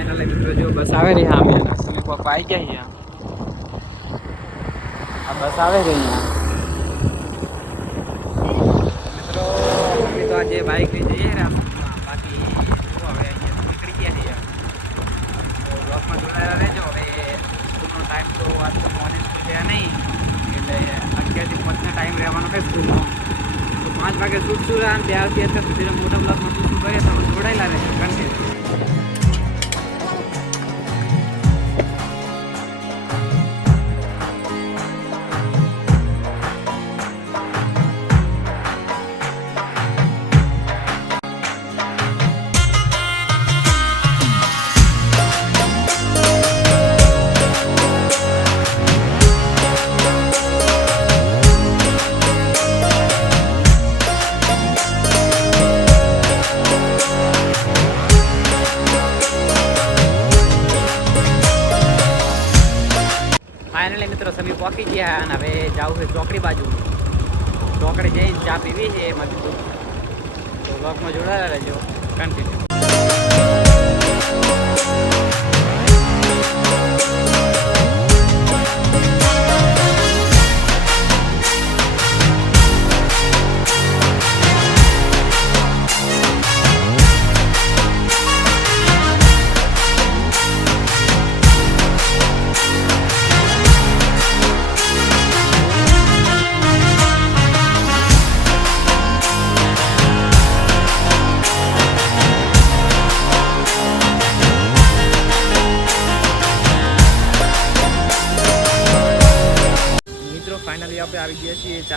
બસ આવે રહી હા મેં તમે પપ્પા આવી ગયા અહીંયા. આ બસ આવે છે અહીંયા. મિત્રો, અમે તો આજે બાઇક લઈ જઈએ રહ્યા. બાકી હવે અહીંયા ગયા છીએ. તો જોડાયેલા રહેજો. હવે સ્કૂલનો ટાઈમ તો આજ તો મોર્નિંગ સ્કૂલ ગયા નહીં. એટલે અગિયારથી પાંચનો ટાઈમ રહેવાનો છે સ્કૂલનો પાંચ વાગે શૂટ શું રહ્યા ત્યારથી અત્યાર સુધી મોટા બ્લોકમાં શું શું કરીએ તો જોડાયેલા રહેજો. કન્ટિન્યુ ફાઇનલી મિત્રો સમી પહોંચી ગયા અને હવે જાવું છે ચોકડી બાજુ. ચોકડી જઈને ચા પીવી છે એમાં કીધું તો બ્લોકમાં જોડાયેલા રહેજો. કન્ટિન્યુ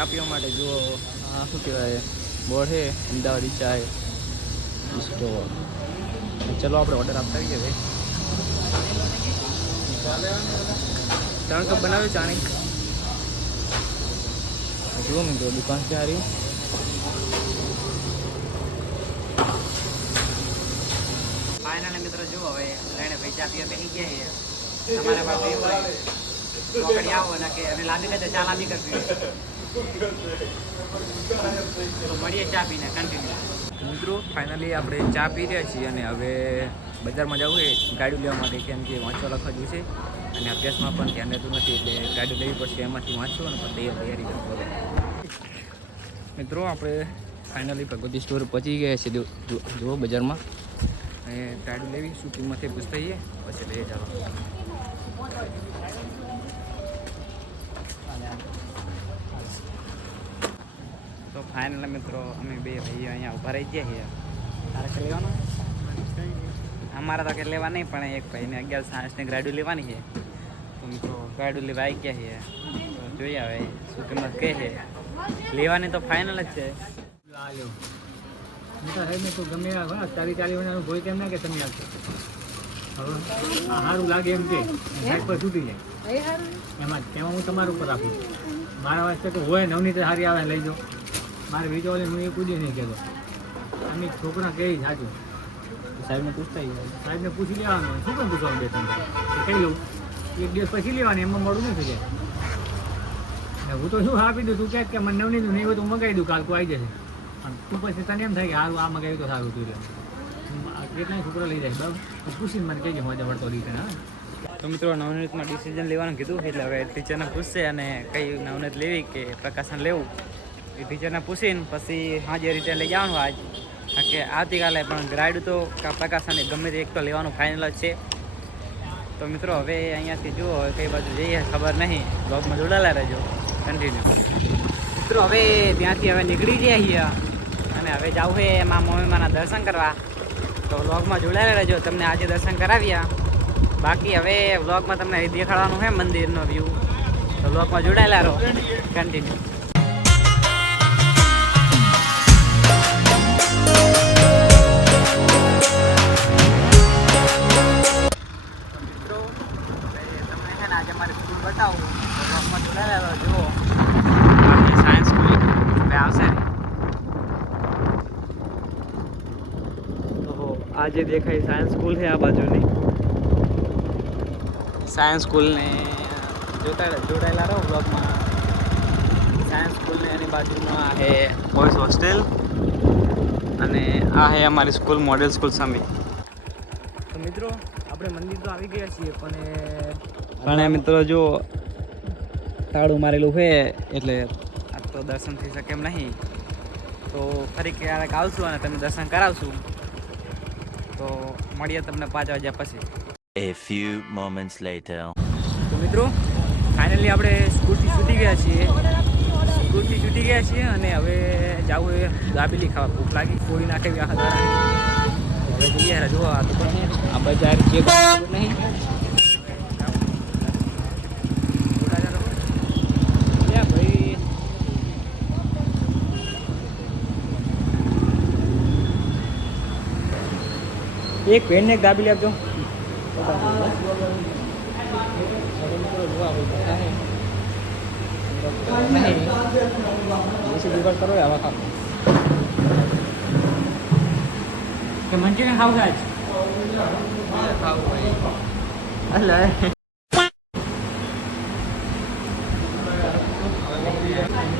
ગયા છીએ ચા પીવા માટે જો આ શું કહેવાય? છે, અમદાવાદી ચાય. સ્ટોર ચલો આપણે ઓર્ડર આપતા આવીએ ભાઈ. ત્રણ કપ બનાવ્યો ચાણી જુઓ મિત્રો, દુકાન ક્યાં રહી ફાઇનલી મિત્રો, જુઓ હવે લઈને પૈસા પીવા બેસી ગયા છે તમારા પાસે એવું હોય ચોકડી આવો અને લાંબી કરતા ચા લાંબી કરવી. મળીએ ચા પીને કન્ટિન્યુ મિત્રો ફાઇનલી આપણે ચા પી રહ્યા છીએ અને હવે બજારમાં જવું છે, ગાડી લેવા માટે, કેમ કે વાંચવા લખવા છે. અને અભ્યાસમાં પણ ધ્યાન રહેતું નથી, એટલે ગાડી લેવી પડશે એમાંથી વાંચવું અને પછી તૈયારી કરવું મિત્રો, આપણે ફાઇનલી ભગવતી સ્ટોર પહોંચી ગયા જો- જુઓ બજારમાં. અને ગાડી લેવી, શું કિંમતે છે પૂછતા પછી લઈએ ચાલો તો ફાઇનલ મિત્રો અમે બે ભાઈઓ અહીંયા ઊભા રહી ગયા છીએ. તારે કે લેવાનો? અમારા તો કે લેવા નહીં પણ એક ભાઈને અગિયાર સાયન્સની ગાડી લેવાની છે. તો મિત્રો ગાડી લેવા આવી ગયા છીએ. તો જોઈએ હવે શું કિંમત કહે છે. લેવાની તો ફાઇનલ જ છે. તો ગમે ચાલી ચાલી ભોય કેમ ના કે તમે આપશો હવે સારું લાગે એમ કે. સાઈડ પર છૂટી જાય. એમાં તેમાં હું તમારા ઉપર આપું મારા વાસ્તે તો હોય નવનીત સારી આવે લઈ જાઓ. મારે બીજો ઓલે હું એ કૂદી નહીં કહેતો. અમે છોકરા કહે સાચું સાહેબને પૂછતા સાહેબને પૂછી લેવાનું. શું કેમ પૂછવાનું બે ત્રણ કહી લઉં. એક દિવસ પછી લેવાની એમાં મળું નહીં થઈ જાય હું તો શું આપી દઉં? તું કહે કે મને નવની નહીં હોય તો મગાવી દઉં કાલ આવી જશે પણ તું પછી તને એમ થાય કે હારું આ મગાવ્યું તો સારું તું. કેટલાય છોકરા લઈ જાય બરાબર? પૂછીને મને કહેજે મજા પડતો રીતે હા. તો મિત્રો નવનીતમાં ડિસિઝન લેવાનું કીધું. એટલે હવે ટીચરને પૂછશે અને કઈ નવનીત લેવી કે પ્રકાશન લેવું? એ ટીચરને પૂછીને પછી હાજે રીતે લઈ જવાનું આજ. કે આવતીકાલે પણ ગ્રાઇડ તો પ્રકાશન ગમે તે એક તો લેવાનું ફાઇનલ જ છે. તો મિત્રો હવે અહીંયાથી જુઓ કઈ બાજુ જઈએ, ખબર નહીં. બ્લોગમાં જોડાયેલા રહેજો. કન્ટિન્યુ મિત્રો હવે ત્યાંથી હવે નીકળી જઈએ અહીંયા અને હવે જવું છે એમાં મમ્મીમાના દર્શન કરવા. તો વ્લોગમાં જોડાયેલા રહેજો. તમને આજે દર્શન કરાવ્યા. બાકી હવે વ્લોગમાં તમને દેખાડવાનું છે મંદિરનો વ્યૂ તો વ્લોગમાં જોડાયેલા રહો. કન્ટિન્યુ જુઓ સાયન્સ સ્કૂલ આવશે ઓહો આ જે દેખાય સાયન્સ સ્કૂલ છે આ બાજુની. સાયન્સ સ્કૂલને જોતા જોડાયેલા રહો બ્લોગમાં સાયન્સ સ્કૂલને એની બાજુમાં છે બોયઝ હોસ્ટેલ અને આ છે અમારી સ્કૂલ મોડેલ સ્કૂલ સામે તો મિત્રો આપણે મંદિર તો આવી ગયા છીએ પણ પણ મિત્રો જો તાળું મારેલું છે એટલે આ તો દર્શન થઈ શકે એમ નહીં. તો ફરી ક્યારેક આવશું અને તમને દર્શન કરાવશું. તો મળીએ તમને પાંચ વાગ્યા પછી. A few moments later. તો મિત્રો ફાઇનલી આપણે સ્કૂટી છૂટી ગયા છીએ. સ્કૂટી છૂટી ગયા છીએ અને હવે જવું એ દાબેલી ખાવા. ભૂખ લાગી કોઈ નાખે ગયા હતા હવે જોઈએ આ આ બજાર કે નહીં યા ભાઈ એક પેન ને એક દાબેલી આપજો કે મંચુરિયન ખાવ આજ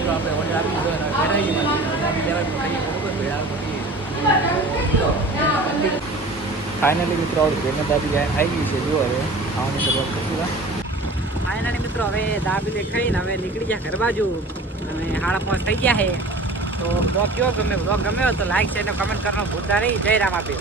આપણે ઓર્ડર આપી દીધો અને ઘરે ફાઇનલી મિત્રો આવડું બેને દાદી આવી ગઈ છે. જુઓ હવે, ખાવાની શરૂઆત કરશું ફાઇનલી મિત્રો, હવે દાબીને ખાઈને હવે નીકળી ગયા ઘર બાજુ. અને સાડા પાંચ થઈ ગયા છે. તો બ્લોગ કેવો ગમે બ્લોગ ગમ્યો તો લાઈક છે અને કમેન્ટ કરવાનો ભૂલતા નહીં. જય રામ આપે.